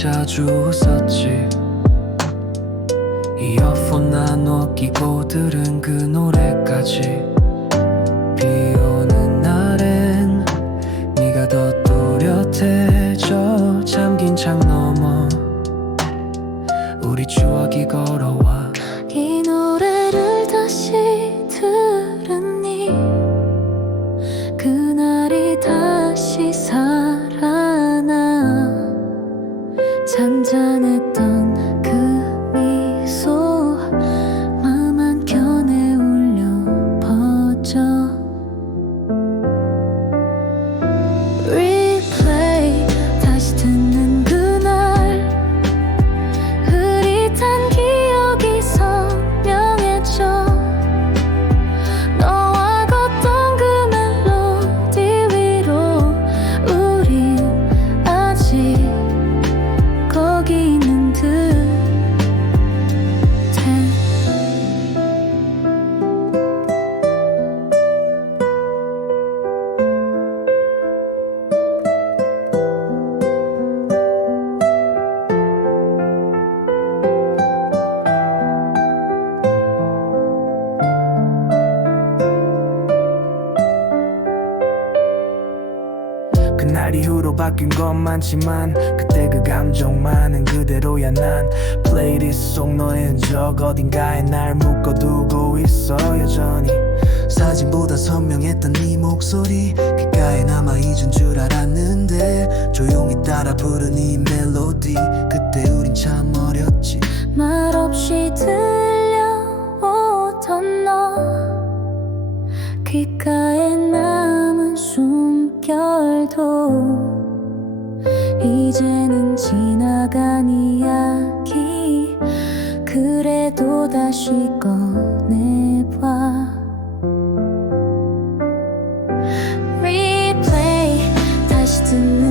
자주 웃었지. 이어폰 나눠 끼고 들은 그 노래까지. 비 오는 날엔 네가 더 또렷해져 잠긴 창너 날 이후로 바뀐 건 많지만 그때 그 감정만은 그대로야 난. 플레이리스트 속 너의 흔적 어딘가에 날 묶어두고 있어 여전히. 사진보다 선명했던 네 목소리 귓가에 남아 잊은 줄 알았는데 조용히 따라 부른 이 멜로디 그때 우린 참 어렸지. 말없이 들려오던 너 귓가 이제는 지나간 이야기 그래도 다시 꺼내봐. Replay. 다시 듣는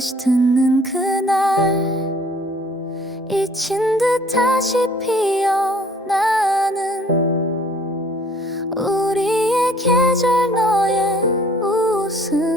다시 듣는 그날 잊힌 듯 다시 피어나는 우리의 계절 너의 웃음.